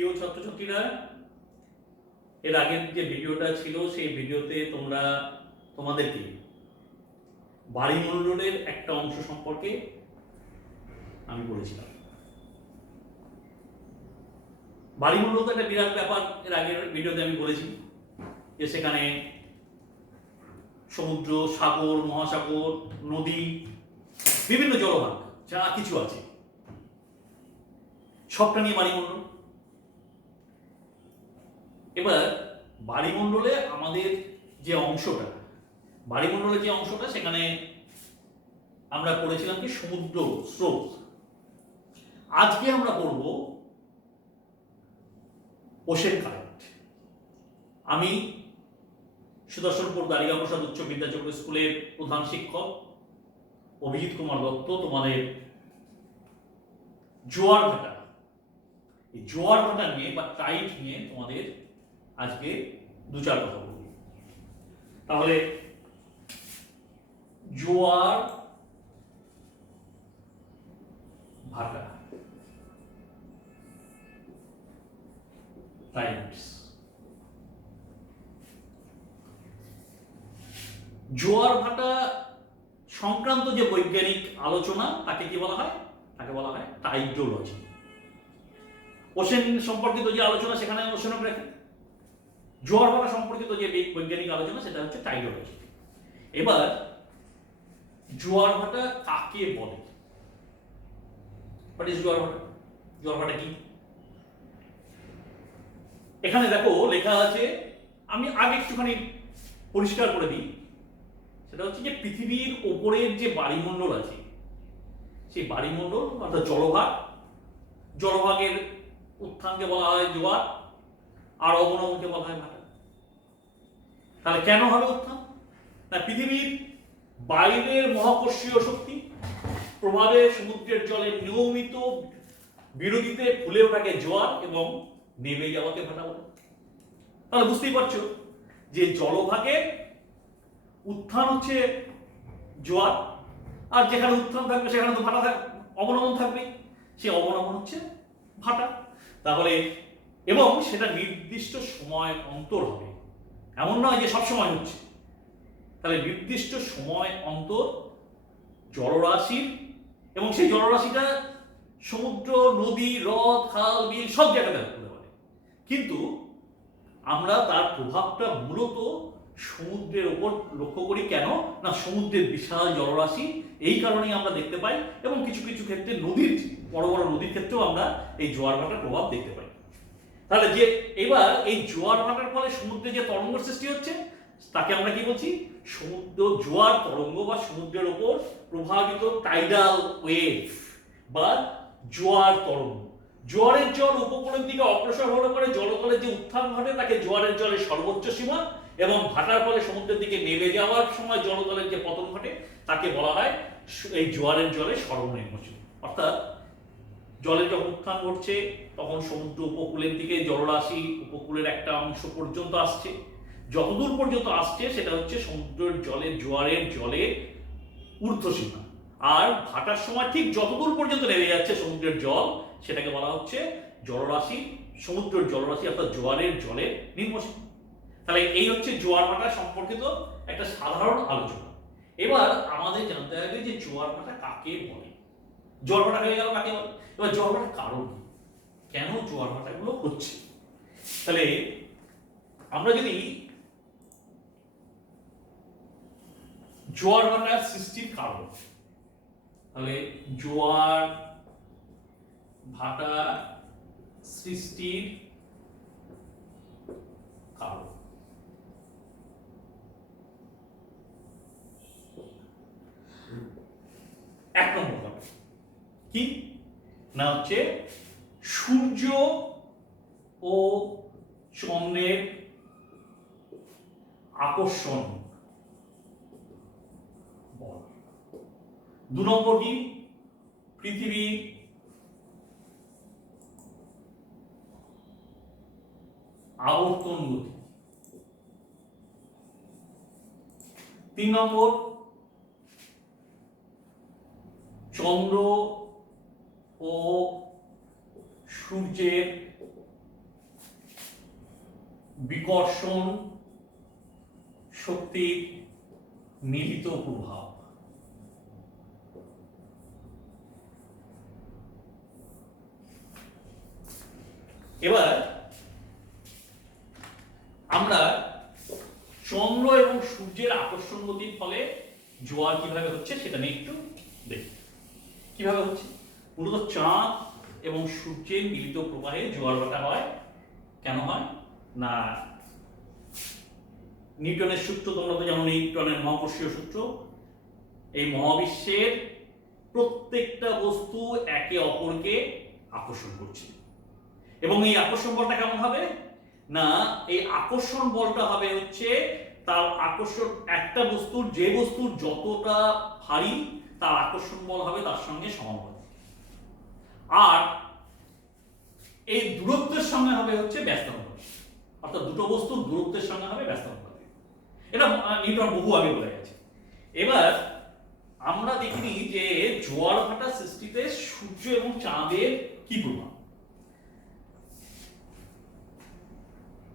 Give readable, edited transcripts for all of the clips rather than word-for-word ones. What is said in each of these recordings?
প্রিয় ছাত্রছাত্রীরা, এর আগের যে ভিডিওটা ছিল সেই ভিডিওতে তোমরা তোমাদেরকে বায়ুমণ্ডলের একটা অংশ সম্পর্কে আমি বলেছিলাম। বায়ুমণ্ডল তো একটা বিরাট ব্যাপার। এর আগের ভিডিওতে আমি বলেছি যে সেখানে সমুদ্র, সাগর, মহাসাগর, নদী, বিভিন্ন জলভাগ যা কিছু আছে সবটা নিয়ে বায়ুমণ্ডল। এবার বায়ুমণ্ডলে আমাদের যে অংশটা, বায়ুমণ্ডলের যে অংশটা সেখানে আমরা পড়েছিলাম কি সমুদ্র স্রোত। আজকে আমরা পড়ব ওশেন কারেন্ট। আমি সুদর্শনপুর দারিকা প্রসাদ উচ্চ বিদ্যাচক্র স্কুলের প্রধান শিক্ষক অভিজিৎ কুমার দত্ত তোমাদের জোয়ার ভাটা, এই জোয়ার ভাটা নিয়ে বা টাইড নিয়ে তোমাদের আজকে দু চার কথা বলব। তাহলে জোয়ার ভাটা, টাইডস। জোয়ার ভাটা সংক্রান্ত যে বৈজ্ঞানিক আলোচনা তাকে কি বলা হয়? তাকে বলা হয় টাইডোলজি। ওশেন সম্পর্কিত যে আলোচনা সেখানে ওশেনোগ্রাফি, জোয়ার ভাটা সম্পর্কিত যে বৈজ্ঞানিক আলোচনা সেটা হচ্ছে টাইডোলজি। এবার জোয়ার ভাটা কাকে বলে? হোয়াট ইজ জোয়ার ভাটা? জোয়ার ভাটা কি? এখানে দেখো লেখা আছে, আমি আগে একটুখানি পরিষ্কার করে দিই। সেটা হচ্ছে যে পৃথিবীর ওপরের যে বায়ুমণ্ডল আছে সেই বায়ুমণ্ডল অর্থাৎ জলভাগ, জলভাগের উত্থানকে বলা হয় জোয়ার আর অবনমনকে বলা হয় ভাটা। তাহলে কেন হবে উত্থান? না, পৃথিবীর বাইরের মহাকর্ষীয় শক্তি প্রভাবে সমুদ্রের জলের নিয়মিত বিরোধীতে ফুলে ওঠাকে জোয়ার এবং নেমে যাওয়াকে ভাটা বলে। তাহলে বুঝতেই পারছো যে জলভাগের উত্থান হচ্ছে জোয়ার, আর যেখানে উত্থান থাকবে সেখানে তো ভাটা থাকবে, অবনমন থাকবে, সেই অবনমন হচ্ছে ভাটা। তাহলে এবং সেটা নির্দিষ্ট সময় অন্তর হবে, এমন নয় যে সবসময় হচ্ছে। তাহলে নির্দিষ্ট সময় অন্তর জলরাশির, এবং সেই জলরাশিটা সমুদ্র, নদী, হ্রদ, খাল, বিল সব জায়গাতে হতে পারে, কিন্তু আমরা তার প্রভাবটা মূলত সমুদ্রের উপর লক্ষ্য করি। কেন না, সমুদ্রের বিশাল জলরাশি, এই কারণেই আমরা দেখতে পাই, এবং কিছু কিছু ক্ষেত্রে নদীর, বড় বড় নদীর ক্ষেত্রেও আমরা এই জোয়ার ভাটার প্রভাব দেখতে পাই। তাহলে যে এবার এই জোয়ার ভাটার ফলে সমুদ্রে যে তরঙ্গ সৃষ্টি হচ্ছে তাকে আমরা কি বলছি? সমুদ্র জোয়ার তরঙ্গ বা সমুদ্রের উপর প্রভাবিত টাইডাল ওয়েভ বা জোয়ার তরঙ্গ। জোয়ারের জল উপকূলের দিকে অগ্রসর হওয়ার পরে জলতলের যে উত্থান ঘটে তাকে জোয়ারের জলের সর্বোচ্চ সীমা, এবং ভাটার ফলে সমুদ্রের দিকে নেমে যাওয়ার সময় জলতলের যে পতন ঘটে তাকে বলা হয় এই জোয়ারের জলের সর্বনিম্ন সীমা। অর্থাৎ জলের যখন উত্থান ঘটছে তখন সমুদ্র উপকূলের দিকে জলরাশি উপকূলের একটা অংশ পর্যন্ত আসছে, যতদূর পর্যন্ত আসছে সেটা হচ্ছে সমুদ্রের জলের জোয়ারের জলের ঊর্ধ্বসীমা। আর ভাটার সময় ঠিক যতদূর পর্যন্ত নেমে যাচ্ছে সমুদ্রের জল সেটাকে বলা হচ্ছে জলরাশি, সমুদ্রের জলরাশি অর্থাৎ জোয়ারের জলের নিম্নসীমা। তাহলে এই হচ্ছে জোয়ার ভাটা সম্পর্কিত একটা সাধারণ আলোচনা। এবার আমাদের জানতে হবে যে জোয়ার ভাটা কাকে বলে। জোয়ার ভাটা হয়ে গেল কাকে বলে, এবার জোয়ার ভাটার কারণ কি, কেন জোয়ার ভাটাগুলো হচ্ছে? তাহলে আমরা যদি জোয়ার ভাটার সৃষ্টির কারণ, তাহলে জোয়ার ভাটা সৃষ্টির কারণ, এক নম্বর কারণ কি না হচ্ছে সূর্য ও চন্দ্রের আকর্ষণ বল। দু নম্বর কি পৃথিবীর আবর্তন গতি। তিন নম্বর চন্দ্র ও সূর্যের বিকর্ষণ শক্তির মিলিত প্রভাব। এবার আমরা চন্দ্র এবং সূর্যের আকর্ষণ গতির ফলে জোয়ার কিভাবে হচ্ছে সেটা নিয়ে একটু দেখি। কিভাবে হচ্ছে? মূলত চাঁদ এবং সূর্যের মিলিত প্রবাহে জোয়ার ভাটা হয়। কেন হয় না, নিউটনের সূত্র তোমরা তো জানো, নিউটনের মহাকর্ষীয় সূত্র। এই মহাবিশ্বের প্রত্যেকটা বস্তু একে অপরকে আকর্ষণ করছে, এবং এই আকর্ষণ বলটা কেমন হবে না, এই আকর্ষণ বলটা হবে হচ্ছে তার আকর্ষণ, একটা বস্তুর, যে বস্তুর যতটা ভারী তার আকর্ষণ বল হবে তার সঙ্গে সমানুপাতিক, আর এই দূরত্বের সঙ্গে হবে হচ্ছে ব্যস্তানুপাতিক, অর্থাৎ দুটো বস্তুর দূরত্বের সঙ্গে হবে ব্যস্তানুপাতিক। এটা নিউটন বহু আগে বলে গেছে। এবার আমরা দেখিনি যে জোয়ার ভাটা সৃষ্টিতে সূর্য এবং চাঁদের কি প্রভাব।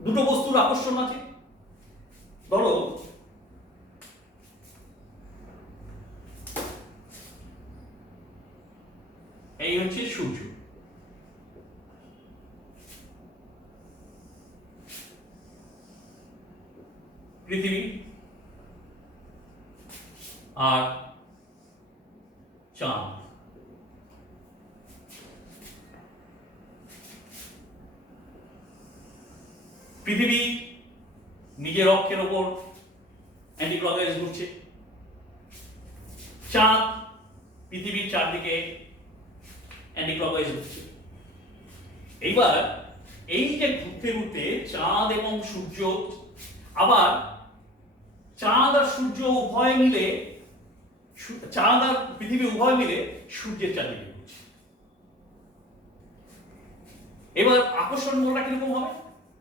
দুটো বস্তুর আকর্ষণ আছে, ধরো এই হচ্ছে সূর্য, পৃথিবী আর চাঁদ। পৃথিবী নিজের অক্ষের ওপর অ্যান্টি ক্লকওয়াইজ ঘুরছে, চাঁদ পৃথিবীর চারদিকে অ্যান্টি ক্লকওয়াইজ ঘুরছে। এইবার এই যে ঘুরতে ঘুরতে চাঁদ এবং সূর্য, আবার চাঁদ আর সূর্য উভয় মিলে, চাঁদ আর পৃথিবী উভয় মিলে সূর্যের চারদিকে ঘুরছে। এবার আকর্ষণ বলটা কিরকম হবে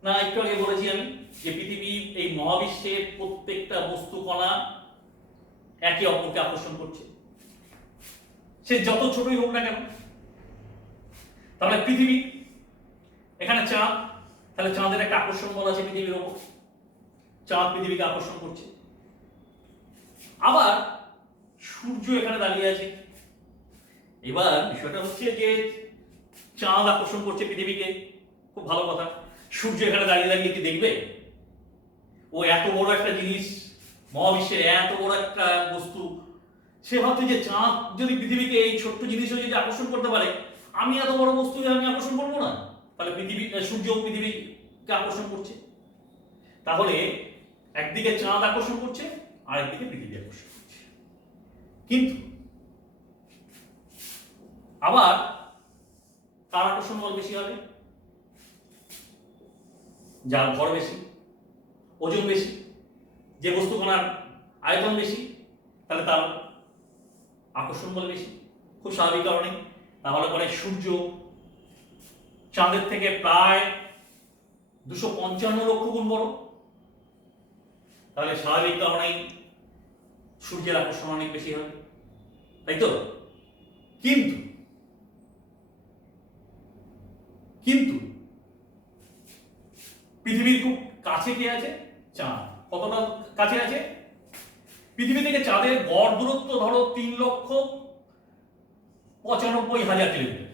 না, একটু আগে বলেছি আমি যে পৃথিবীর এই মহাবিশ্বের প্রত্যেকটা বস্তু কণা একে অপরকে আকর্ষণ করছে, সে যত ছোটই হোক না কেন। তাহলে পৃথিবী, এখানে চাঁদ, তাহলে চাঁদের একটা আকর্ষণ বল আছে পৃথিবীর ওপর, চাঁদ পৃথিবীকে আকর্ষণ করছে। আবার সূর্য এখানে দাঁড়িয়ে আছে। এবার বিষয়টা হচ্ছে যে চাঁদ আকর্ষণ করছে পৃথিবীকে, খুব ভালো কথা। সূর্য এখানে দাঁড়িয়ে দাঁড়িয়ে কি দেখবে? ও এত বড় একটা জিনিস, মহাবিশ্বের এত বড় একটা বস্তু, সে ভাবছে যে চাঁদ যদি পৃথিবীকে এই ছোট্ট জিনিসও যদি আকর্ষণ করতে পারে, আমি এত বড় বস্তু আমি আকর্ষণ করবো না? তাহলে পৃথিবী, সূর্য পৃথিবীকে আকর্ষণ করছে। তাহলে একদিকে চাঁদ আকর্ষণ করছে, আর একদিকে পৃথিবী আকর্ষণ করছে। কিন্তু আবার কার আকর্ষণ বল বেশি হবে? যার ভর বেশি, ওজন বেশি, যে বস্তু কণার আয়তন বেশি, তাহলে তার আকর্ষণ বল বেশি, খুব স্বাভাবিক কারণে। তাহলে পরে সূর্য চাঁদের থেকে প্রায় 255 লক্ষ গুণ বড়, তাহলে স্বাভাবিক কারণেই সূর্যের আকর্ষণ অনেক বেশি হবে, তাই তো? কিন্তু কিন্তু পৃথিবীর খুব কাছে কে আছে? চাঁদ। কতটা কাছে আছে? পৃথিবী থেকে চাঁদের গড় দূরত্ব ধরো 3,95,000 কিলোমিটার,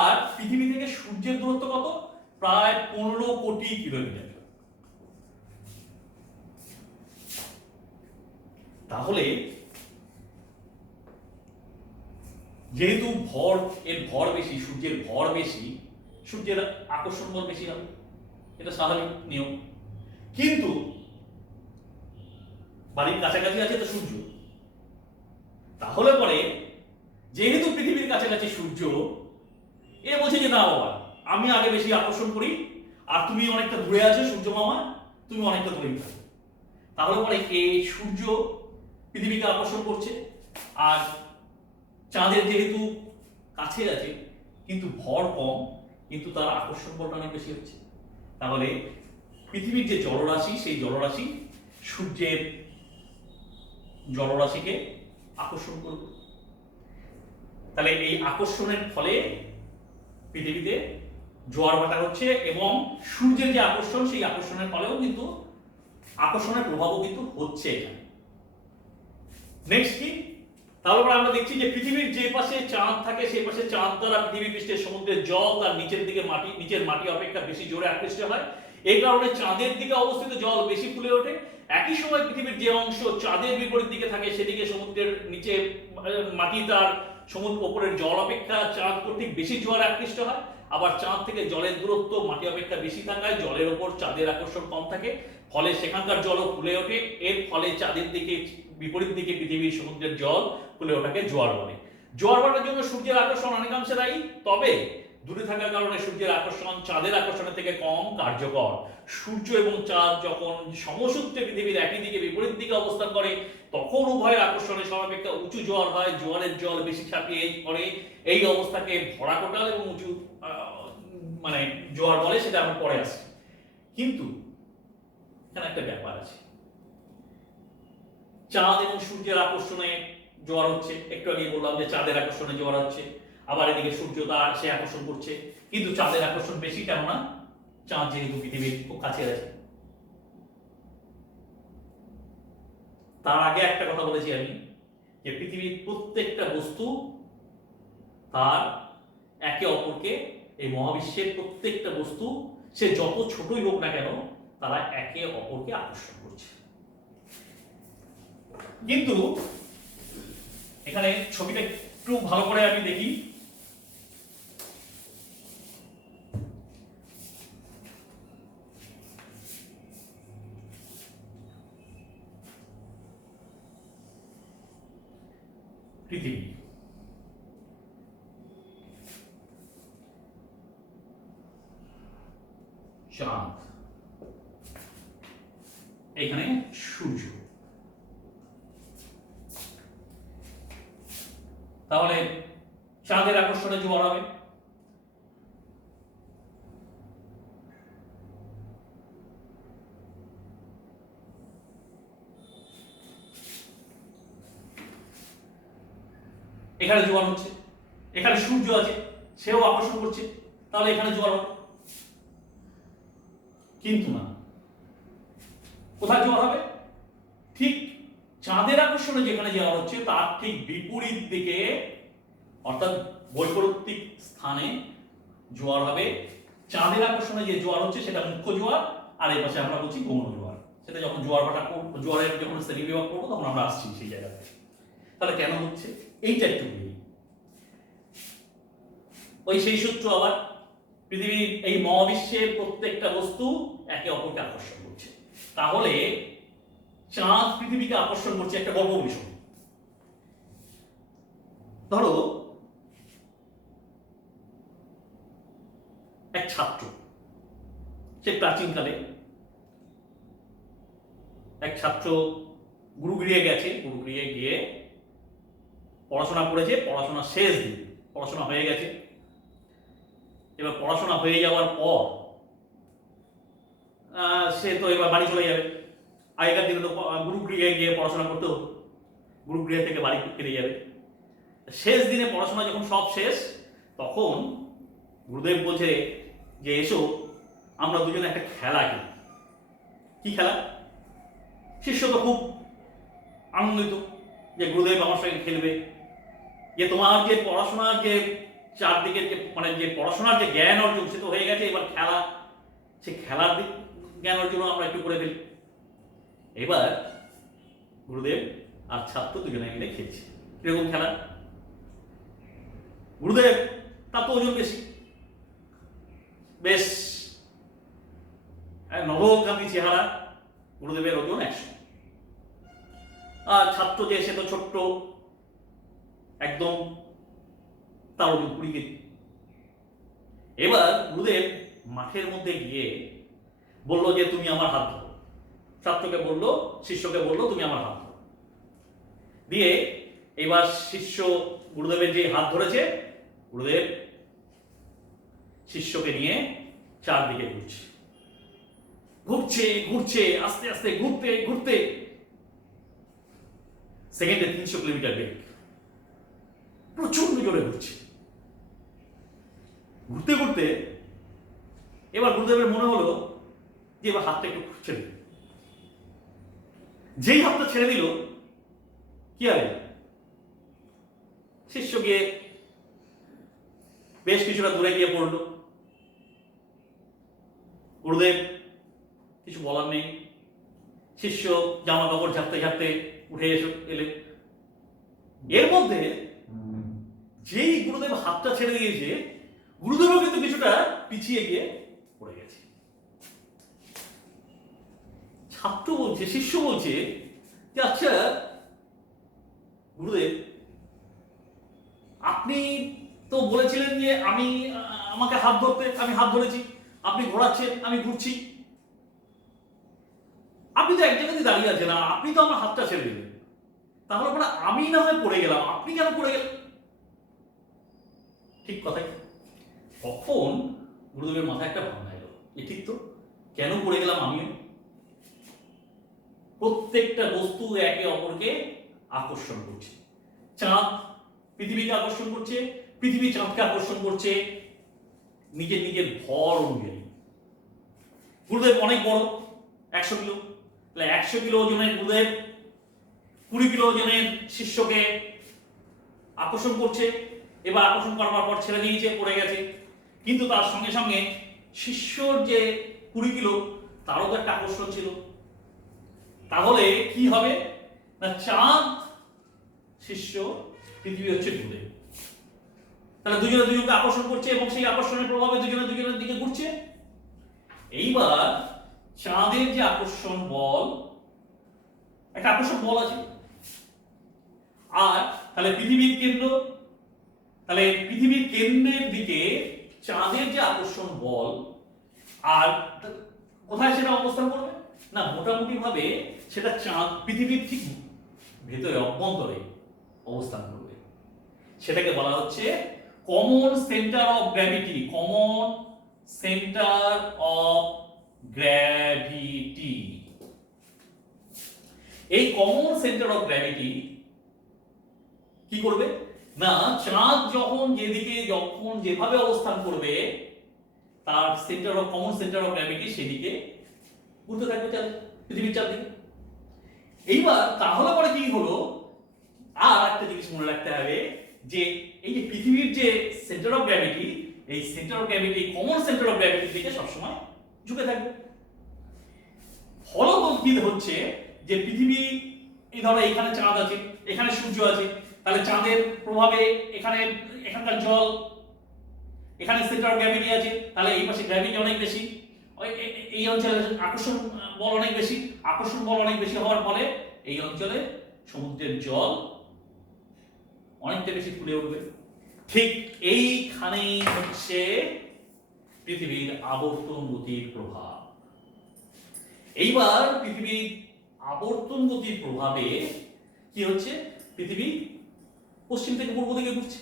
আর পৃথিবী থেকে সূর্যের দূরত্ব কত? প্রায় 15 কোটি কিলোমিটার। তাহলে যেহেতু এর ভর বেশি, সূর্যের ভর বেশি, সূর্যের আকর্ষণ বল বেশি হবে, এটা স্বাভাবিক নিয়ম। কিন্তু বাড়ির কাছাকাছি আছে তো সূর্য, তাহলে পরে যেহেতু পৃথিবীর কাছাকাছি সূর্য, এ বলছে যে না বাবা, আমি আগে বেশি আকর্ষণ করি, আর তুমি অনেকটা দূরে আছো সূর্য মামা, তুমি অনেকটা দূরে থাকো। তাহলে পরে এই সূর্য পৃথিবীকে আকর্ষণ করছে, আর চাঁদের যেহেতু কাছে আছে কিন্তু ভর কম, কিন্তু তার আকর্ষণ বলটা অনেক বেশি হচ্ছে। তাহলে পৃথিবীর যে জলরাশি, সেই জলরাশি সূর্যের জলরাশিকে আকর্ষণ করবে। তাহলে এই আকর্ষণের ফলে পৃথিবীতে জোয়ার ভাটা হচ্ছে, এবং সূর্যের যে আকর্ষণ সেই আকর্ষণের ফলেও কিন্তু আকর্ষণের প্রভাবও কিন্তু হচ্ছে এখানে। নেক্সট কি, তারপর আমরা দেখছি যে পৃথিবীর যে পাশে চাঁদ থাকে সেই পাশে চাঁদ দ্বারা পৃথিবী পৃষ্ঠের সমুদ্রের জল তার নিচের দিকে মাটি, নিচের মাটি অপেক্ষা বেশি জোরে আকৃষ্ট হয়। এই কারণে চাঁদের দিকে অবস্থিত জল বেশি ফুলে ওঠে। একই সময় পৃথিবীর যে অংশ চাঁদের বিপরীত দিকে থাকে সেদিকে সমুদ্রের নিচে মাটি তার সমুদ্র উপরের জল অপেক্ষা চাঁদ কর্তৃক বেশি জোয়ারে আকৃষ্ট হয়। আবার চাঁদ থেকে জলের দূরত্ব মাটি অপেক্ষা বেশি থাকায় জলের উপর চাঁদের আকর্ষণ কম থাকে, ফলে সেখানকার জলও ফুলে ওঠে। এর ফলে চাঁদের দিকে বিপরীত দিকে পৃথিবীর সমুদ্রের জল ফুলে ওঠাকে জোয়ার বলে। জোয়ার ভাটার জন্য সূর্যের আকর্ষণ অনেকাংশে দায়ী, তবে দূরে থাকার কারণে সূর্যের আকর্ষণ চাঁদের আকর্ষণের থেকে কম কার্যকর। সূর্য এবং চাঁদ যখন সমসূত্রে পৃথিবীর একই দিকে বিপরীত দিকে অবস্থান করে তখন উভয়ের আকর্ষণে সর্বাপেক্ষা উঁচু জোয়ার হয়, জোয়ারের জল বেশি ছাপিয়ে পড়ে। এই অবস্থাকে ভরা কোটাল এবং উঁচু মানে জোয়ার বলে, সেটা আমরা পরে আসছি। কিন্তু এখানে একটা ব্যাপার আছে, চাঁদ এবং সূর্যের আকর্ষণে জোয়ার হচ্ছে, একটু আগে বললাম যে চাঁদের আকর্ষণে জোয়ার হচ্ছে, আবার এদিকে সূর্য তার সে আকর্ষণ করছে, কিন্তু চাঁদের আকর্ষণ বেশি, কেননা চাঁদ যেহেতু পৃথিবীর খুব কাছে আছে। তার আগে একটা কথা বলেছি আমি, যে পৃথিবীর প্রত্যেকটা বস্তু তার একে অপরকে, এই মহাবিশ্বের প্রত্যেকটা বস্তু সে যত ছোটই হোক না কেন তারা একে অপরকে আকর্ষণ করছে। কিন্তু এখানে ছবিটা একটু ভালো করে আমি দেখি, পৃথিবী, চাঁদ, এখানে সূর্য। তাহলে চাঁদের আকর্ষণে জোয়ার হবে, এখানে জোয়ার হচ্ছে, এখানে সূর্য আছে সেও আকর্ষণ করছে, তাহলে এখানে জোয়ার হবে। কিন্তু না, কোথায় জোয়ার হবে? ঠিক চাঁদের আকর্ষণে যেখানে জোয়ার হচ্ছে তার ঠিক বিপরীত দিকে, অর্থাৎ বৈপরীত্যিক স্থানে জোয়ার হবে। চাঁদের আকর্ষণে যে জোয়ার হচ্ছে সেটা মুখ্য জোয়ার, আর এই পাশে আমরা বলছি গৌণ জোয়ার। সেটা যখন জোয়ার ভাটা করবো, জোয়ারের যখন শ্রেণী বিভাগ করবো তখন আমরা আসছি সেই জায়গাতে। তাহলে কেন হচ্ছে এইটা একটু বলি। ওই সেই সূত্র আবার, পৃথিবীর এই মহাবিশ্বের প্রত্যেকটা বস্তু একে অপরকে আকর্ষণ করছে। তাহলে চাঁদ পৃথিবীকে আকর্ষণ করছে, একটা গল্প বিষয়। ধরো এক ছাত্র, সে প্রাচীনকালে এক ছাত্র গুরুগৃহে গেছে, গুরুগৃহে গিয়ে পড়াশোনা করেছে, পড়াশোনা শেষ দিন, পড়াশোনা হয়ে গেছে। এবার পড়াশোনা হয়ে যাওয়ার পর সে তো এবার বাড়ি চলে যাবে। আগেকার দিনে তো গুরুগৃহে গিয়ে পড়াশোনা করতে হতো, গুরুগৃহ থেকে বাড়ি ফিরে যাবে। শেষ দিনে পড়াশোনা যখন সব শেষ, তখন গুরুদেব বলছে যে এসো আমরা দুজনে একটা খেলা খেলি। কি খেলা? শিষ্য তো খুব আনন্দিত যে গুরুদেব আমার সঙ্গে খেলবে, যে তোমার যে পড়াশোনার যে চারদিকে যে মানে যে পড়াশোনার যে জ্ঞান অর্জন সে তো হয়ে গেছে, এবার খেলা, সে খেলার দিক জ্ঞান অর্জন আমরা একটু করে ফেলি। এবার গুরুদেব আর ছাত্র দুজনে মিলে খেলছে। কিরকম খেলা? গুরুদেব তার তো ওজন বেশি, বেশ নবকান্তি চেহারা, গুরুদেবের ওজন 100, আর ছাত্র যে সে তো ছোট্ট, একদম তার ওজন 20 কেজি। এবার গুরুদেব মাঠের মধ্যে গিয়ে বললো যে তুমি আমার হাত ধরো। ছাত্রকে বললো, শিষ্যকে বললো তুমি আমার হাত ধরো। দিয়ে এবার শিষ্য গুরুদেবের যে হাত ধরেছে, গুরুদেব শিষ্যকে নিয়ে চারদিকে ঘুরছে, ঘুরছে ঘুরছে আস্তে আস্তে ঘুরতে ঘুরতে সেকেন্ডে 300 কিলোমিটার বেগ, প্রচন্ড জোরে ঘুরছে। ঘুরতে ঘুরতে এবার গুরুদেবের মনে হলো যে এবার হাতটা একটু ছেড়ে দিল। যেই হাতটা ছেড়ে দিল, কি হবে, শিষ্য গিয়ে বেশ কিছুটা দূরে গিয়ে পড়লো। গুরুদেব কিছু বলার নেই, শিষ্য জামা কাপড় ঝাপতে ঝাপতে উঠে এলেন। এর মধ্যে যেই গুরুদেব হাতটা ছেড়ে দিয়েছে, গুরুদেবও কিন্তু কিছুটা পিছিয়ে গিয়ে পড়ে গেছে। ছাত্র বলছে, শিষ্য বলছে যে আচ্ছা গুরুদেব, আপনি তো বলেছিলেন যে আমাকে হাত ধরতে, আমি হাত ধরেছি, আপনি ঘোরাচ্ছেন, আমি ঘুরছি, আপনি তো এক জায়গাতে দাঁড়িয়ে আছেন, আপনি তো আমার হাতটা ছেড়ে দিলেন, তাহলে পরে আমি না হয় পড়ে গেলাম, আপনি কেন পড়ে গেলেন? ঠিক কথাই। তখন গুরুদেবের মাথায় একটা ভাবনা এলো, ঠিক তো, কেন পড়ে গেলাম আমিও? প্রত্যেকটা বস্তু একে অপরকে আকর্ষণ করছে। চাঁদ পৃথিবীকে আকর্ষণ করছে, পৃথিবী চাঁদকে আকর্ষণ করছে নিজের নিজের ভর অনুযায়ী। গুরুদেব অনেক বড়, 100 কিলো, তাহলে 100 কিলো ওজনের গুরুদেব 20 কিলো ওজনের শিষ্যকে আকর্ষণ করছে। এবার আকর্ষণ করার পর ছেড়ে দিয়েছে, পড়ে গেছে। কিন্তু তার সঙ্গে সঙ্গে শিষ্যর যে 20 কিলো, তারও তো একটা আকর্ষণ ছিল। তাহলে কি হবে না, চাঁদ শিষ্য, পৃথিবী হচ্ছে গুরুদেব। তাহলে দুজনে দুজনকে আকর্ষণ করছে এবং সেই আকর্ষণের প্রভাবে দুজনে দুজনের দিকে ঘুরছে। এইবার চাঁদের যে আকর্ষণ বল, একটা আকর্ষণ বল আছে, আর তাহলে পৃথিবীর কেন্দ্র, তাহলে পৃথিবীর কেন্দ্রের দিকে চাঁদের যে আকর্ষণ বল, আর কোথায় সেটা অবস্থান করবে না, মোটামুটি ভাবে সেটা চাঁদ পৃথিবীর ঠিক ভেতরে, অভ্যন্তরে অবস্থান করবে। সেটাকে বলা হচ্ছে common centre of gravity. Common centre of gravity. এই কমন সেন্টার অফ গ্র্যাভিটি কি করবে না, চাঁদ যখন যেদিকে যখন যেভাবে অবস্থান করবে, তার centre of common centre of gravity সেদিকে ঘুরতে থাকবে পৃথিবীর চারদিকে। এইবার তাহলে পরে কি হলো, আর একটা জিনিস মনে রাখতে হবে যে এই যে পৃথিবীর যে সেন্টার অফ গ্র্যাভিটি, এই centre of gravity common centre of গ্র্যাভিটির দিকে সবসময় ঝুঁকে থাকবে। ফলত কি হচ্ছে যে পৃথিবী, এই ধরো এখানে চাঁদ আছে, এখানে সূর্য আছে, তাহলে চাঁদের প্রভাবে এখানকার জল, এখানে সেন্টার অফ গ্র্যাভিটি আছে, তাহলে এই পাশে গ্র্যাভিটি অনেক বেশি, এই অঞ্চলে আকর্ষণ বল অনেক বেশি, আকর্ষণ বল অনেক বেশি হওয়ার ফলে এই অঞ্চলে সমুদ্রের জল অনেকটা বেশি ফুলে উঠবে। ঠিক এইখানেই হচ্ছে পৃথিবীর আবর্তন গতির প্রভাব। এইবার পৃথিবীর আবর্তন গতির প্রভাবে কি হচ্ছে, পৃথিবী পশ্চিম থেকে পূর্ব দিকে ঘুরছে।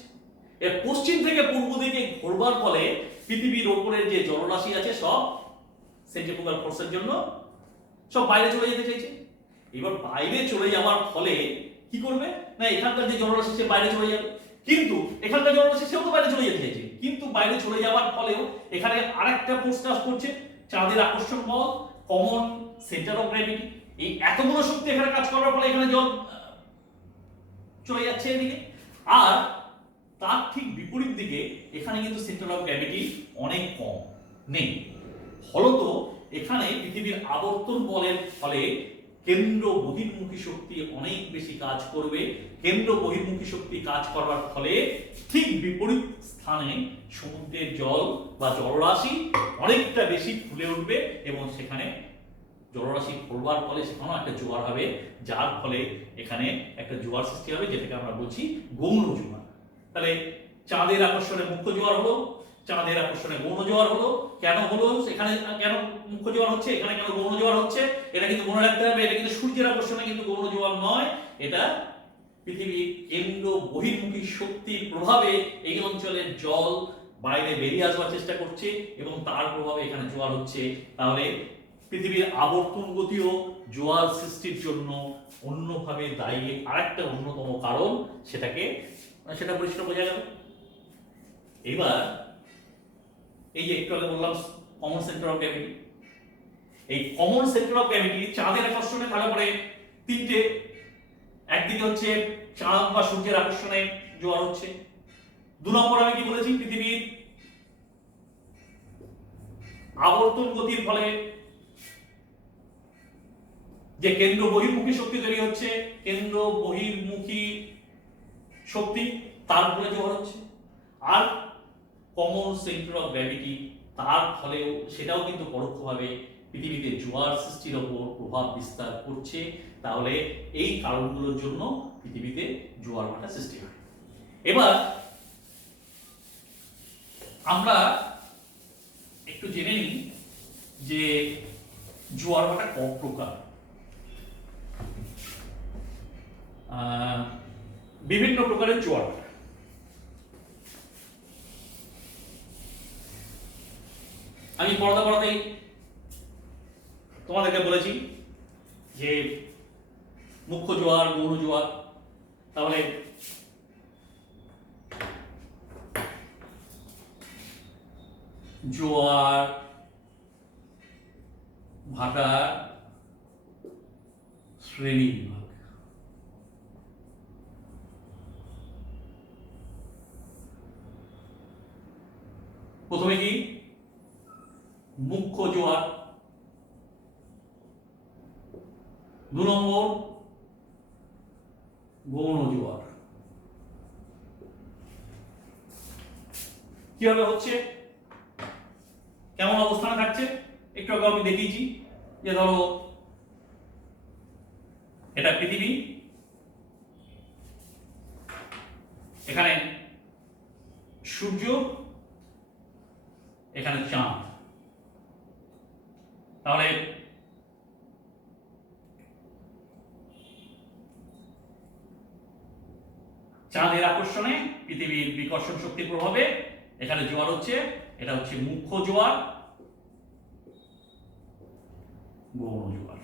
এর পশ্চিম থেকে পূর্ব দিকে ঘোরবার ফলে পৃথিবীর ওপরের যে জলরাশি আছে সব সেন্ট্রিফুগাল ফোর্সের জন্য সব বাইরে চলে যেতে চাইছে। এবার বাইরে চলে যাওয়ার ফলে কি করবে না, এখানকার যে জলরাশি সে বাইরে চলে যাবে, কিন্তু এখানকার জলরাশি সেও তো বাইরে চলে যেতে চাইছে, কিন্তু বাইরে চলে যাওয়ার ফলেও এখানে আরেকটা ফোর্স কাজ করছে, চাঁদের আকর্ষণ বল, কমন সেন্টার অফ গ্র্যাভিটি। এই এতগুলো শক্তি এখানে কাজ করার ফলে এখানে জল চলে যাচ্ছে এদিকে, আর তার ঠিক বিপরীত দিকে এখানে কিন্তু সেন্টার অফ গ্র্যাভিটি অনেক কম, নেই। ফলত এখানে পৃথিবীর আবর্তন বলের ফলে কেন্দ্র বহির্মুখী শক্তি অনেক বেশি কাজ করবে। কেন্দ্র বহির্মুখী শক্তি কাজ করার ফলে ঠিক বিপরীত স্থানে সমুদ্রের জল বা জলরাশি অনেকটা বেশি ফুলে উঠবে এবং সেখানে জলরাশি ফোলবার ফলে সেখানেও একটা জোয়ার হবে, যার ফলে এখানে একটা জোয়ার সৃষ্টি হবে, যেটাকে আমরা বলছি গৌণ জোয়ার। তাহলে চাঁদের আকর্ষণে মুখ্য জোয়ার হলো, চাঁদের আকর্ষণে গৌণ জোয়ার হলো। কেন হলো, এখানে কেন মুখ্য জোয়ার হচ্ছে, এখানে কেন গৌণ জোয়ার হচ্ছে, এটা কিন্তু মনে রাখতে হবে। এটা কিন্তু সূর্যের আকর্ষণে কিন্তু গৌণ জোয়ার নয়, এটা পৃথিবীর কেন্দ্র বহির্মুখী শক্তির প্রভাবে এই অঞ্চলের জল বাইরে বেরিয়ে আসবার চেষ্টা করছে এবং তার প্রভাবে এখানে জোয়ার হচ্ছে। তাহলে পৃথিবীর আবর্তন গতিও জোয়ার সৃষ্টির জন্য অন্যভাবে দায়ী আরেকটা অন্যতম কারণ, সেটা পরিষ্কার বোঝা গেল। এবার এই যে একটু আগে বললাম কমন সেন্টার অফ গ্র্যাভিটি। এই কমন সেন্টার অফ গ্র্যাভিটি চাঁদের আকর্ষণে তাহলে পরে তিনটে, একদিকে হচ্ছে চাঁদ বা সূর্যের আকর্ষণে জোয়ার হচ্ছে। 2 নম্বর আমি কি বলেছি, পৃথিবীর আবর্তন গতির ফলে যে কেন্দ্র বহির্মুখী শক্তি তৈরি হচ্ছে, কেন্দ্র বহির্মুখী শক্তি, তার ফলে জোয়ার হচ্ছে। আর কমন সেন্টার অফ গ্র্যাভিটি, তার ফলেও সেটাও কিন্তু পরোক্ষভাবে পৃথিবীতে জোয়ার সৃষ্টির ওপর প্রভাব বিস্তার করছে। তাহলে এই কারণগুলোর জন্য পৃথিবীতে জোয়ার ভাটা সৃষ্টি হয়। এবার আমরা একটু জেনে নিই যে জোয়ার ভাটা ক প্রকার। বিভিন্ন প্রকারের জোয়ার ভাটা। আমি পড়াতেই তোমাদেরকে বলেছি যে মুখ্য জোয়ার, গৌণ জোয়ার। তাহলে জোয়ার ভাটা শ্রেণী বিভাগ। প্রথমে কি মুখ্য জোয়ার, 2 নম্বর গৌণ জোয়ার। কিভাবে হচ্ছে, কেমন অবস্থানে থাকছে একটু আগে আমি দেখিয়েছি। যে ধরো এটা পৃথিবী, এখানে সূর্য, এখানে চাঁদ। তাহলে চাঁদের আকর্ষণে পৃথিবীর বিকর্ষণ শক্তির প্রভাবে এখানে জোয়ার হচ্ছে। এটা হচ্ছে মুখ্য জোয়ার, গৌণ জোয়ার।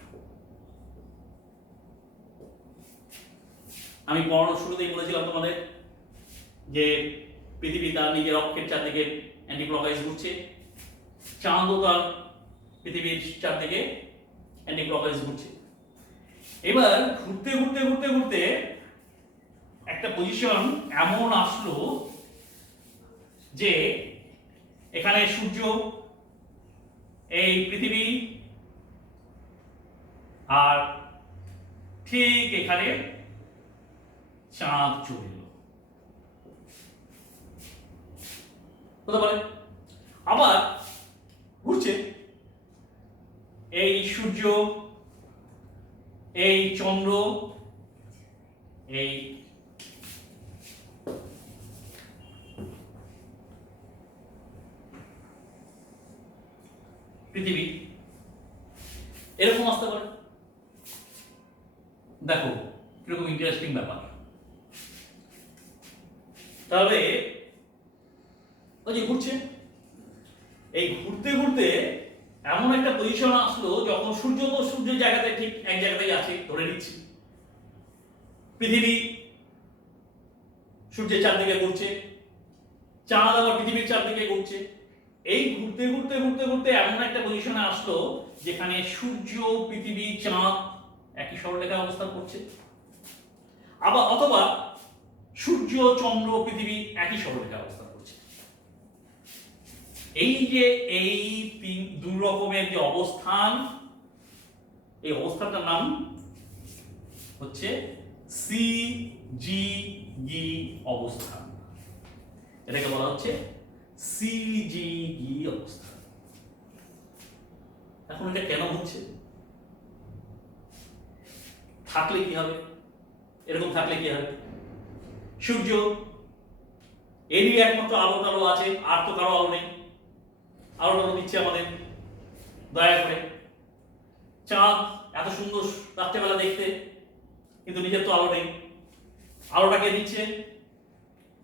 আমি পড়ানোর শুরুতেই বলেছিলাম তোমাদের যে পৃথিবী তার নিজের অক্ষের চারদিকে অ্যান্টিক্লকওয়াইজ ঘুরছে, চাঁদও তার পৃথিবীর চারদিকে অ্যান্টিক্লকওয়াইজ ঘুরছে। এবার ঘুরতে ঘুরতে ঘুরতে ঘুরতে একটা পজিশন এমন আসলো যে এখানে সূর্য, এই পৃথিবী, আর ঠিক এখানে চাঁদ চলে এলো। হতে পারে আবার ঘুরছে এই সূর্য, এই চন্দ্র, এই পৃথিবী, এরকম আসতে পারে। দেখো কিরকম ইন্টারেস্টিং ব্যাপার। তাহলে ওই যে ঘুরছে, এই ঘুরতে ঘুরতে এমন একটা পজিশন আসলো যখন সূর্য তো সূর্যের জায়গাতে ঠিক এক জায়গাতেই আছে ধরে নিচ্ছি, পৃথিবী সূর্যের চারদিকে ঘুরছে, চাঁদ আবার পৃথিবীর চারদিকে ঘুরছে। এই ঘুরতে ঘুরতে ঘুরতে ঘুরতে এমন একটা পজিশনে আসলো যেখানে সূর্য, পৃথিবী, চাঁদ একই সরলরেখায় অবস্থান করছে। আবার অথবা সূর্য, চন্দ্র, পৃথিবী একই সরলরেখায় অবস্থান করছে। এই যে এই দুই রকমের যে অবস্থান, এই অবস্থানটার নাম হচ্ছে সিজিগি অবস্থান। এটাকে বলা হচ্ছে সিজিগি অবস্থান। এখন এটা কেন হচ্ছে, থাকলে কি হবে, এরকম থাকলে কি হবে? সূর্য, এরই একমাত্র আলো টালো আছে, আর তো কারো আলো নেই। আলো টালো দিচ্ছে আমাদের দয়া করে। চাঁদ এত সুন্দর রাত্রেবেলা দেখতে, কিন্তু নিজের তো আলো নেই। আলোটাকে দিচ্ছে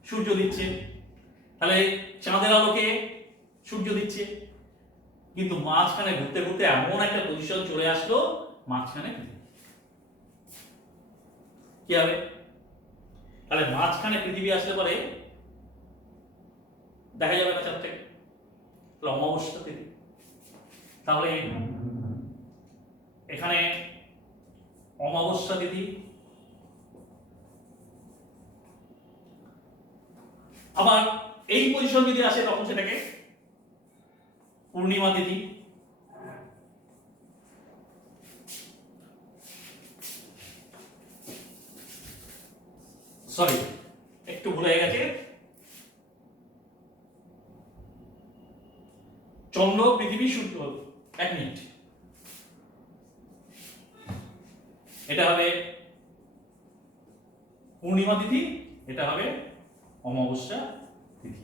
সূর্য দিচ্ছে। তাহলে চাঁদের আলোকে সূর্য দিচ্ছে, কিন্তু মাঝখানে ঘুরতে ঘুরতে এমন একটা পজিশন চলে আসলো, মাঝখানে কি হবে? তাহলে মাঝখানে পৃথিবী আসলে পরে দেখা যাবে না চাঁদটাকে, অমাবস্যা থেকে তাহলে এখানে অমাবস্যা তিথি, আবার এই পজিশন যদি আসে তখন সেটাকে পূর্ণিমা তিথি। সরি, একটু ভুল হয়ে গেছে, চন্দ্র পৃথিবী সূর্য, 1 মিনিট, এটা হবে পূর্ণিমা তিথি, এটা হবে অমাবস্যা তিথি।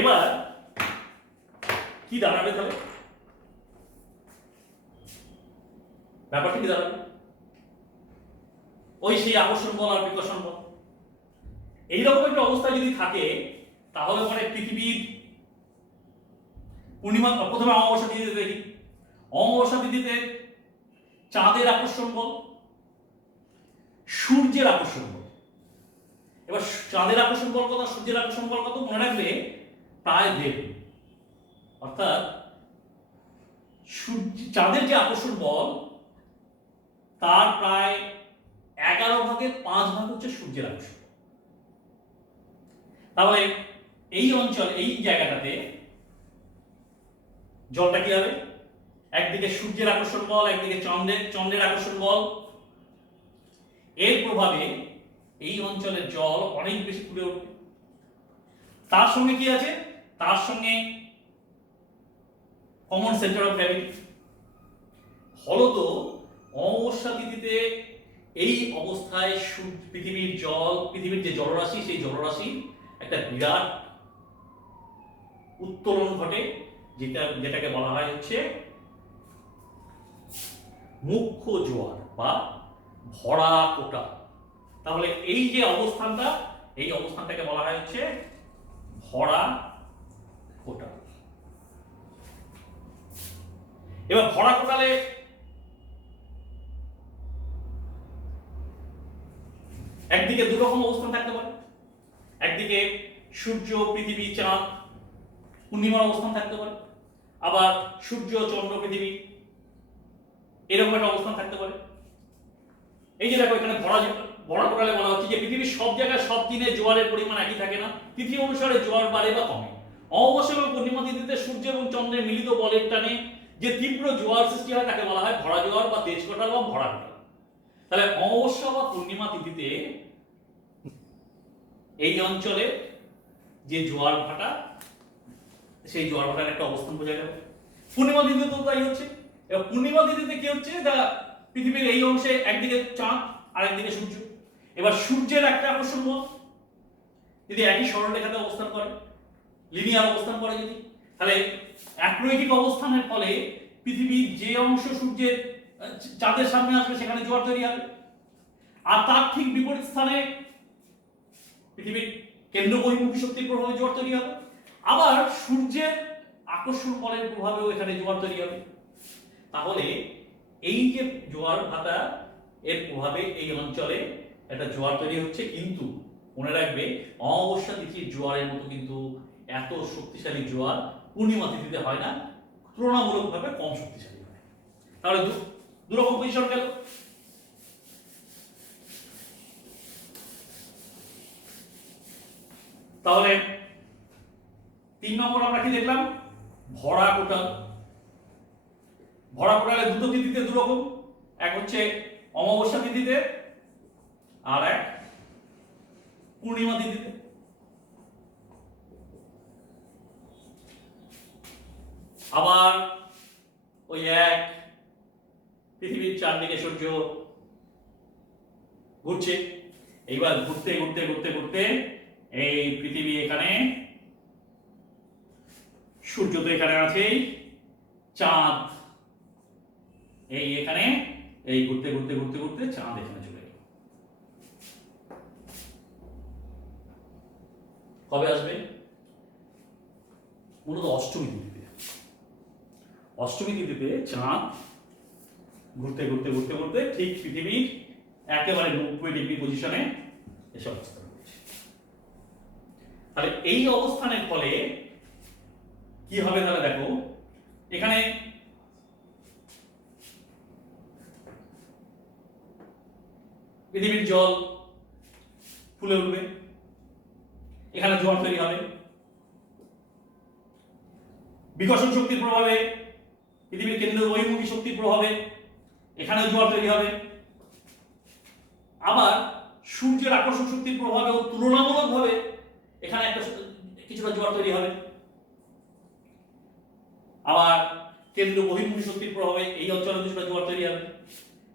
এবার কি দাঁড়াবে তাহলে, ব্যাপারটা কি দাঁড়াবে? ওই সেই আকর্ষণ বল আর বিকর্ষণ বল, এইরকম একটা অবস্থা যদি থাকে তাহলে পরে পৃথিবীর পূর্ণিমা, প্রথমে অমাবস্যা তিথিতে দেখি, অমাবস্যা তিথিতে চাঁদের আকর্ষণ বল, সূর্যের আকর্ষণ বল। এবার চাঁদের আকর্ষণ বল কত, সূর্যের আকর্ষণ বল কত মনে রাখবে, প্রায় 1.5। অর্থাৎ চাঁদের যে আকর্ষণ বল তার প্রায় 11/5 হচ্ছে সূর্যের আকর্ষণ। তাহলে এই অঞ্চল, এই জায়গাটাতে জলটা কি হবে, একদিকে সূর্যের আকর্ষণ বল, একদিকে চন্দ্রের আকর্ষণ বল, এর প্রভাবে এই অঞ্চলের জল অনেক বেশি ফুলে উঠবে। তার সঙ্গে কি আছে, তার সঙ্গে কমন সেন্টার অফ গ্র্যাভিটি। ফলত অমাবস্যা তিথিতে এই অবস্থায় পৃথিবীর যে জলরাশি, সেই জলরাশির একটা বিরাট উত্তোলন ঘটে, যেটাকে বলা হয় হচ্ছে মুখ্য জোয়ার বা ভরা কোটা। তাহলে এই যে অবস্থানটা, এই অবস্থানটাকে বলা হয় হচ্ছে ভরা কোটা। এবার ভরা কোটালে একদিকে দুরকম অবস্থান থাকতে পারে, একদিকে সূর্য পৃথিবী চাঁদ পূর্ণিমার অবস্থান থাকতে পারে, আবার সূর্য চন্দ্র পৃথিবী এরকম একটা অবস্থান থাকতে পারে। এই যে দেখো এখানে ভরা কোটালে বলা হচ্ছে যে পৃথিবীর সব জায়গায় সব দিনে জোয়ারের পরিমাণ একই থাকে না, তিথি অনুসারে জোয়ার বাড়ে বা কমে। অমাবস্যা এবং পূর্ণিমা তিথিতে সূর্য এবং চন্দ্রের মিলিত বলের টানে যে তীব্র জোয়ার সৃষ্টি হয় তাকে বলা হয় ভরা জোয়ার বা তেজ কোটাল বা ভরা কোটাল। তাহলে অমাবস্যা বা পূর্ণিমা তিথিতে এই অঞ্চলে যে জোয়ার ভাটা, সেই জোয়ার ভাটার একটা অবস্থান বোঝা গেল। পূর্ণিমা তিথিতে তো তাই হচ্ছে। এবার পূর্ণিমা তিথিতে কি হচ্ছে, পৃথিবীর এই অংশে একদিকে চাঁদ আর একদিকে সূর্য। এবার সূর্যের একটা আকর্ষণ বল যদি একই সরলরেখাতে অবস্থান করে, লিনিয়ার অবস্থান করে যদি, তাহলে অ্যাক্রোইটিক অবস্থানের ফলে পৃথিবীর যে অংশ সূর্যের চাঁদের সামনে আসবে সেখানে জোয়ার তৈরি হবে, আর তার ঠিক বিপরীত স্থানে পৃথিবীর কেন্দ্র বহির্মুখী শক্তির প্রভাবে জোয়ার তৈরি হবে। আবার সূর্যের আকর্ষণ বলের প্রভাবেও এখানে জোয়ার তৈরি হবে। তাহলে এই যে জোয়ার ভাটা এর প্রভাবে এই অঞ্চলে একটা জোয়ার তৈরি হচ্ছে, কিন্তু মনে রাখবে অমাবস্যা তিথির জোয়ারের মতো কিন্তু এত শক্তিশালী জোয়ার পূর্ণিমা তিথিতে হয় না, তুলনামূলকভাবে কম শক্তিশালী হয়। তাহলে দুরকম পজিশন গেল। তাহলে 3 নম্বর আমরা কি দেখলাম, ভরা কোটাল। ভরা কোটালে দুটো তিথিতে দুরকম, এক হচ্ছে অমাবস্যা তিথিতে আর এক পূর্ণিমা তিথিতে। আবার ওই এক পৃথিবীর চারদিকে সূর্য ঘুরছে, এইবার ঘুরতে ঘুরতে ঘুরতে ঘুরতে এই পৃথিবী এখানে, সূর্য তো এখানে আছেই, চাঁদ এই এখানে, এই ঘুরতে ঘুরতে ঘুরতে ঘুরতে চাঁদ এখানে চলে গেল। কবে আসবে? মূলত অষ্টমী তিথিতে। অষ্টমী তিথিতে চাঁদ ঘুরতে ঘুরতে ঘুরতে ঘুরতে ঠিক পৃথিবীর একেবারে 90° পজিশনে এসে অবস্থান করছে। তাহলে এই অবস্থানের ফলে কি হবে তাহলে দেখো, এখানে পৃথিবীর জল ফুলে উঠবে, এখানে জোয়ার তৈরি হবে। বিকর্ষণ শক্তির প্রভাবে, পৃথিবীর কেন্দ্র বহির্মুখী শক্তির প্রভাবে এখানে জোয়ার তৈরি হবে। আবার সূর্যের আকর্ষণ শক্তির প্রভাবেও তুলনামূলকভাবে এখানে একটা কিছুটা জোয়ার তৈরি হবে। আবার কেন্দ্র বহির্মুখী শক্তির প্রভাবে এই অঞ্চলে কিছুটা জোয়ার তৈরি হবে।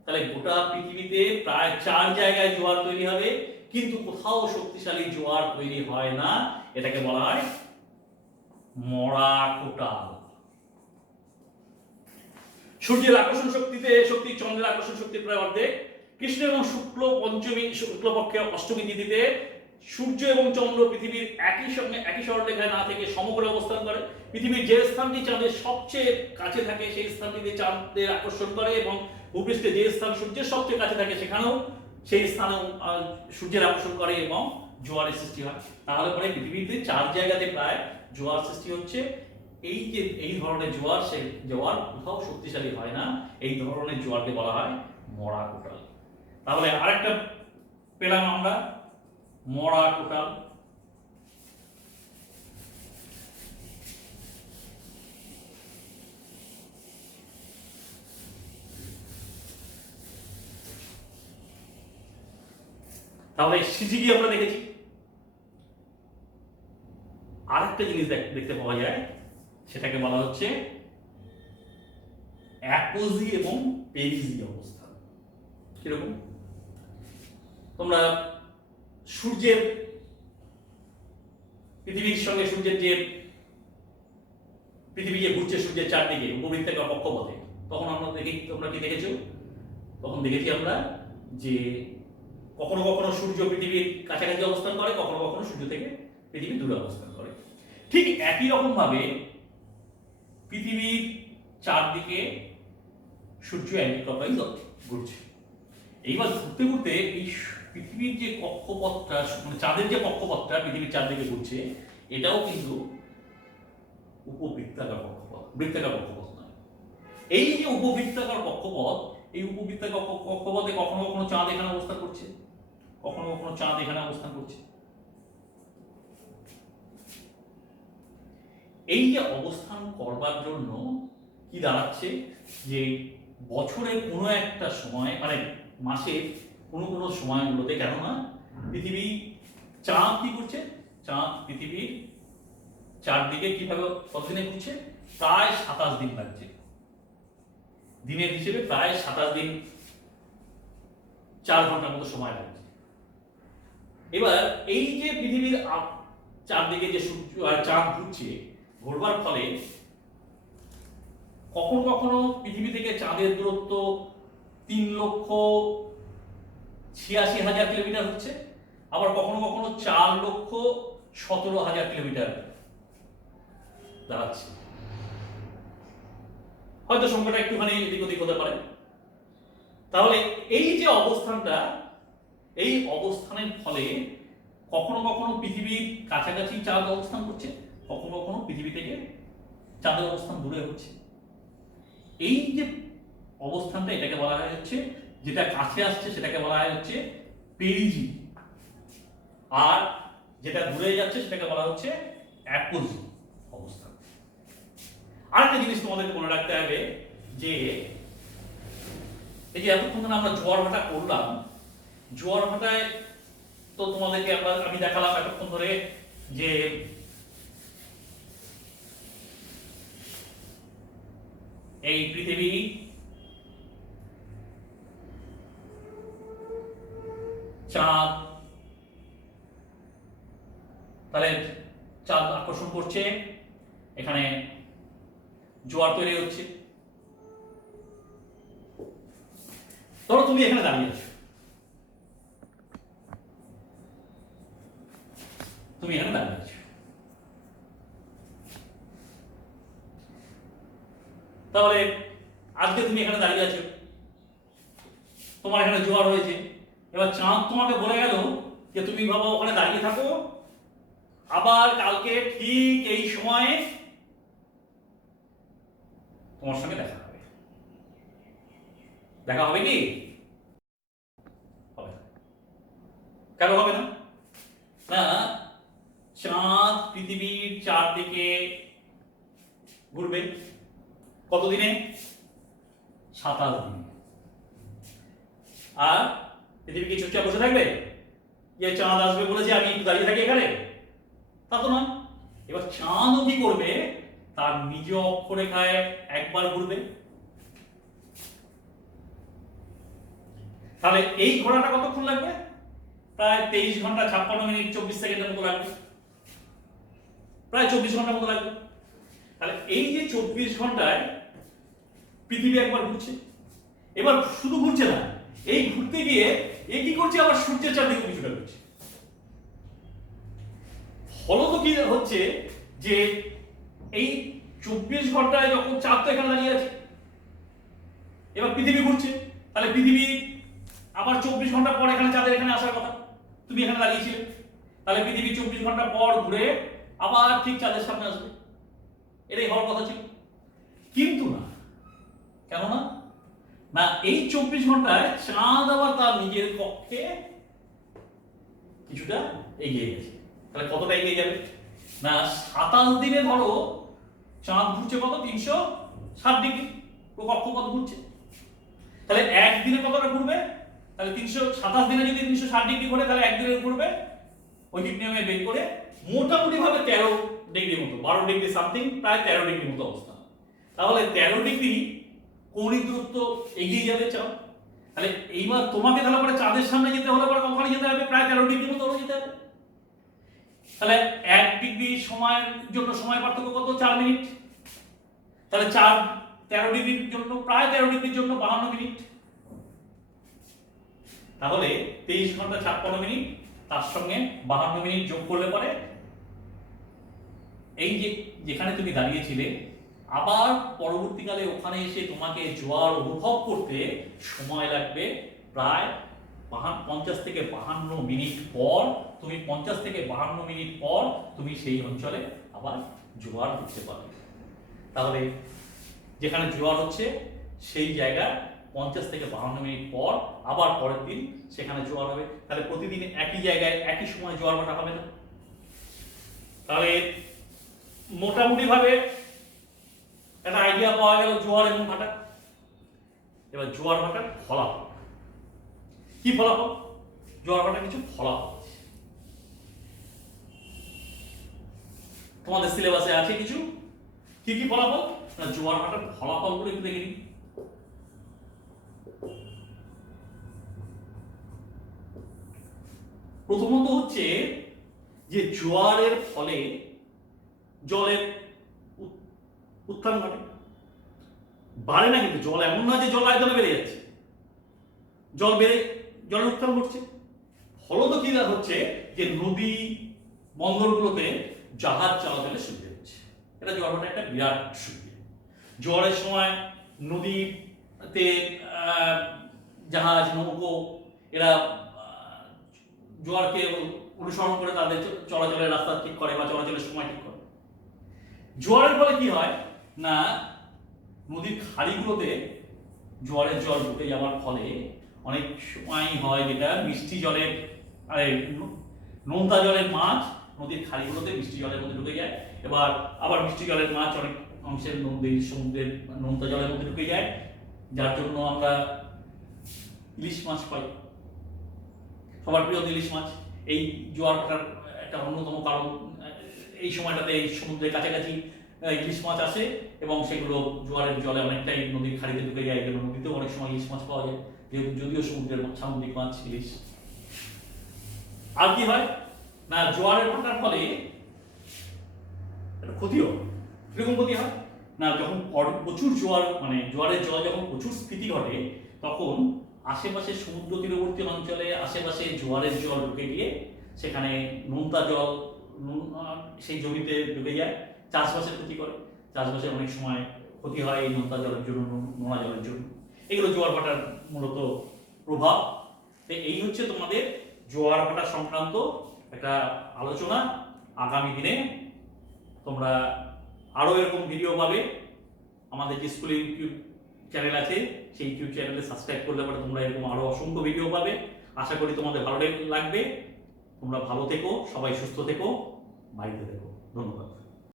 তাহলে গোটা পৃথিবীতে প্রায় 4 জায়গায় জোয়ার তৈরি হবে, কিন্তু কোথাও শক্তিশালী জোয়ার তৈরি হয় না। এটাকে বলা হয় মরা কোটাল। সূর্যের আকর্ষণ শক্তি চন্দ্রের আকর্ষণ শক্তির প্রায় অর্ধেক। কৃষ্ণ এবং শুক্ল পঞ্চমী, শুক্লপক্ষে অষ্টমী তিথিতে সূর্য এবং চন্দ্র পৃথিবীর একই সরলরেখায় না থেকে সমগ্রে অবস্থান করে। পৃথিবীর যে স্থানটি চাঁদের সবচেয়ে কাছে থাকে সেই স্থানটিতে চাঁদের আকর্ষণ করে, এবং ভূপৃষ্ঠে যে স্থান সূর্যের সবচেয়ে কাছে থাকে সেখানেও সেই স্থানেও সূর্যের আকর্ষণ করে এবং জোয়ারের সৃষ্টি হয়। তাহলে পরে পৃথিবীতে 4 জায়গাতে প্রায় জোয়ার সৃষ্টি হচ্ছে। এই যে এই ধরনের জোয়ার, সেই জোয়ার কোথাও শক্তিশালী হয় না। এই ধরনের জোয়ারকে বলা হয় মরা কোটাল। তাহলে আরেকটা পেলাম আমরা, মরা কোটাল। তাহলে সিজিগি আমরা দেখেছি। আরেকটা জিনিস দেখতে পাওয়া যায়, সেটাকে বলা হচ্ছে অ্যাপোজি এবং পেরিজি অবস্থান। কিরকম? তোমরা সূর্যের, পৃথিবীর সঙ্গে সূর্যের যে পৃথিবী যে ঘুরছে সূর্যের চারদিকে উপবৃত্তাকার কক্ষপথে, তখন তোমরা কি দেখেছো? তখন দেখেছি আমরা যে কখনো কখনো সূর্য পৃথিবীর কাছাকাছি অবস্থান করে, কখনো কখনো সূর্য থেকে পৃথিবী দূরে অবস্থান করে। ঠিক একই রকম ভাবে পৃথিবীর চারদিকে সূর্য অ্যান্টিক্লকওয়াইজ ঘুরছে। এইবার ঘুরতে ঘুরতে এই পৃথিবীর যে কক্ষপথটা, মানে চাঁদের যে কক্ষপথটা পৃথিবীর চারদিকে ঘুরছে, এটাও কিন্তু উপবৃত্তাকার কক্ষপথ, বৃত্তাকার কক্ষপথ নয়। এই যে উপবৃত্তাকার কক্ষপথ, এই উপবৃত্তাকার কক্ষপথে কখনো কখনো চাঁদ এখানে অবস্থান করছে, কখনো কখনো চাঁদ এখানে অবস্থান করছে। এই যে অবস্থান করবার জন্য কি দাঁড়াচ্ছে, যে বছরের কোনো একটা সময়, মানে মাসের কোনো সময়গুলোতে, কেননা পৃথিবী, চাঁদ কি করছে, চাঁদ পৃথিবীর চারদিকে কিভাবে কতদিনে ঘুরছে, প্রায় 27 দিন লাগছে। দিনের হিসেবে প্রায় 27 দিন, 4 ঘন্টার মতো সময় লাগছে। এবার এই যে পৃথিবীর চারদিকে যে সূর্য আর চাঁদ ঘুরছে, ঘুরবার ফলে কখনো কখনো পৃথিবী থেকে চাঁদের দূরত্ব 3,86,000 কিলোমিটার হচ্ছে, আবার কখনো কখনো 4,17,000 কিলোমিটার দাঁড়াচ্ছে। হয়তো সংখ্যাটা একটুখানি এদিক ওদিক হতে পারে। তাহলে এই যে অবস্থানটা, এই অবস্থানের ফলে কখনো কখনো পৃথিবীর কাছাকাছি চাঁদ অবস্থান করছে, কখনো কখনো পৃথিবী থেকে চাঁদের অবস্থান দূরে হচ্ছে। এই যে অবস্থানটা, এটাকে বলা হয় হচ্ছে, যেটা কাছে আসছে সেটাকে বলা হয় হচ্ছে পেরিজি, আর যেটা দূরে যাচ্ছে সেটাকে বলা হচ্ছে অ্যাপোজি অবস্থান। আরেকটা জিনিস তোমাদেরকে মনে রাখতে হবে, যে এই যে এতক্ষণ আমরা জোয়ার ভাটা করলাম, জোয়ার ভাটায় তো তোমাদেরকে আমি দেখালাম এতক্ষণ ধরে যে এই পৃথিবী, চাঁদ, তাহলে চাঁদ আকর্ষণ করছে, এখানে জোয়ার তৈরি হচ্ছে। ধরো তুমি এখানে দাঁড়িয়ে আছো, তুমি এখানে দাঁড়িয়ে আছো, তাহলে আজকে তুমি এখানে দাঁড়িয়ে আছো, তোমার এখানে জোয়ার হয়েছে। এবার চাঁদ তোমাকে বলে গেল যে তুমি বাবা ওখানে দাঁড়িয়ে থাকো, আবার কালকে ঠিক এই সময়ে তোমার সঙ্গে দেখা হবে। দেখা হবে কি? হবে না। কেন হবে না? না, চাঁদ পৃথিবীর চারদিকে ঘুরবে কতদিনে? 27 দিনে। আর পৃথিবী কি চুপচাপ বসে থাকবে যে চাঁদ আসবে বলেছে আমি একটু দাঁড়িয়ে থাকি এখানে? তা তো নয়। এবার চাঁদও কি করবে? তার নিজ অক্ষরেখায় একবার ঘুরবে। তাহলে এই ঘোরাটা কতক্ষণ লাগবে? প্রায় 23 ঘন্টা 56 মিনিট 24 সেকেন্ডের মতো লাগবে, প্রায় 24 ঘন্টার মতো লাগবে। তাহলে এই যে 24 ঘন্টায় পৃথিবী একবার ঘুরছে, এবার শুধু ঘুরছে না, এই ঘুরতে গিয়ে এ কি করছে? আবার সূর্যের চারদিকে কিছুটা ঘুরছে। ফলত কি হচ্ছে যে এই 24 ঘন্টায় যখন চাঁদ তো এখানে দাঁড়িয়ে আছে, এবার পৃথিবী ঘুরছে, তাহলে পৃথিবী আবার 24 ঘন্টা পর এখানে চাঁদের এখানে আসার কথা, তুমি এখানে দাঁড়িয়েছিলে, তাহলে পৃথিবী 24 ঘন্টা পর ঘুরে আবার ঠিক চাঁদের সামনে আসবে, এটাই হওয়ার কথা ছিল। কিন্তু না, কেন না? না, এই 24 ঘন্টায় চাঁদ আবার তার নিজের কক্ষে কিছুটা এগিয়ে গেছে। তাহলে কতটা এগিয়ে যাবে? না, 27 দিনে ধরো চাঁদ ঘুরছে কত? 360 ডিগ্রি কক্ষপথ ঘুরছে। তাহলে একদিনে কতটা ঘুরবে? তাহলে 327 দিনে যদি 360 ডিগ্রি ঘুরে, তাহলে একদিনে ঘুরবে ঐকিক নিয়মে বের করে মোটামুটি ভাবে 13 ডিগ্রি মতো, 12 ডিগ্রি সামথিং, প্রায় 13 ডিগ্রি মতো অবস্থা। তাহলে 13 ডিগ্রি কৌণিক দূরত্ব এগিয়ে যাবে চাঁদ। তাহলে এইবার তোমাকে তাহলে পরে চাঁদের সামনে যেতে হলে পরে কতখানি যেতে হবে? প্রায় 13 ডিগ্রি মতো যেতে হবে। তাহলে 1 ডিগ্রি সময়ের জন্য সময় পার্থক্য কত? 4 মিনিট। তাহলে 13 ডিগ্রির জন্য, প্রায় 13 ডিগ্রির জন্য 52 মিনিট। তাহলে 23 ঘন্টা 56 মিনিট, তার সঙ্গে 52 মিনিট যোগ করলে পরে এই যে যেখানে তুমি দাঁড়িয়েছিলে, আবার পরবর্তীকালে ওখানে এসে তোমাকে জোয়ার অনুভব করতে সময় লাগবে প্রায় 50 থেকে 52 মিনিট পর। তুমি 50 থেকে 52 মিনিট পর তুমি সেই অঞ্চলে আবার জোয়ার দেখতে পাবে। তাহলে যেখানে জোয়ার হচ্ছে সেই জায়গায় 50 থেকে 52 মিনিট পর আবার পরের দিন সেখানে জোয়ার হবে। তাহলে প্রতিদিন একই জায়গায় একই সময় জোয়ার ভাটা হবে না। তাহলে মোটামুটি ভাবে একটা আইডিয়া পাওয়া গেল জোয়ার এবং ভাটা। এবার জোয়ার ভাটার ফলাফল কি? ফলাফল জোয়ার ভাটা কিছু ফলাফল তোমাদের সিলেবাসে আছে কিছু। কি কি ফলাফল? না, জোয়ার ভাটার ফলাফলগুলো একটু দেখে নিই। প্রথমত হচ্ছে যে জোয়ারের ফলে জলের উত্থান ঘটে, বাড়ে না কিন্তু জল, এমন না যে জল আয়তনে বেড়ে যাচ্ছে, জল বেড়ে জলের উত্থান ঘটছে। ফলত কি হচ্ছে যে নদী বন্দরগুলোতে জাহাজ চলাচলের সুবিধা হচ্ছে। এটা জোয়ার ভাটা একটা বিরাট সুবিধা। জোয়ারের সময় নদীতে জাহাজ নৌকো এরা জোয়ারকে অনুসরণ করে তাদের চলাচলের রাস্তা ঠিক করে বা চলাচলের সময় ঠিক করে। জোয়ারের ফলে কি হয় না, নদীর খাড়িগুলোতে জোয়ারের জল ঢুকে যাওয়ার ফলে অনেক সময় হয় যেটা মিষ্টি জলের নোনতা জলের মাছ নদীর খাড়িগুলোতে মিষ্টি জলের মধ্যে ঢুকে যায়। এবার আবার মিষ্টি জলের মাছ অনেক অংশের নদীর সমুদ্রের নোনতা জলের মধ্যে ঢুকে যায়, যার জন্য আমরা ইলিশ মাছ পাই। সবার প্রিয় ইলিশ মাছ। এই জোয়ার ভাটার একটা অন্যতম কারণ, এই সময়টাতে এই সমুদ্রের কাছাকাছি ইলিশ মাছ আসে এবং সেগুলো জোয়ারের জলে অনেকটাই নদীর খাড়িতে ঢুকে যায়। এগুলো নদীতেও অনেক সময় ইলিশ মাছ পাওয়া যায়, যেহেতু যদিও সমুদ্রের সামুদ্রিক মাছ ইলিশ। আর কি হয় না, জোয়ারের ভাটার ফলে একটা ক্ষতিও। কিরকম ক্ষতি হয় না, যখন প্রচুর জোয়ার মানে জোয়ারের জল যখন প্রচুর স্ফীতি ঘটে, তখন আশেপাশে সমুদ্র তীরবর্তী অঞ্চলে আশেপাশে জোয়ারের জল ঢুকে গিয়ে সেখানে নোনতা জল সেই জমিতে ঢুকে যায়, চাষবাসের ক্ষতি করে। চাষবাসের অনেক সময় ক্ষতি হয় এই নোনতা জলের জন্য, নোনা জলের জন্য। এগুলো জোয়ার ভাটার মূলত প্রভাব। এই হচ্ছে তোমাদের জোয়ার ভাটা সংক্রান্ত একটা আলোচনা। আগামী দিনে তোমরা আরো এরকম ভিডিও পাবে আমাদের যে স্কুলে ইউটিউব চ্যানেল আছে সেই ইউটিউব চ্যানেলে সাবস্ক্রাইব করলে পরে তোমরা এরকম আরো অসংখ্য ভিডিও পাবে। আশা করি তোমাদের ভালো লাগবে। তোমরা ভালো থেকো, সবাই সুস্থ থেকো, বাড়িতে থেকো। ধন্যবাদ।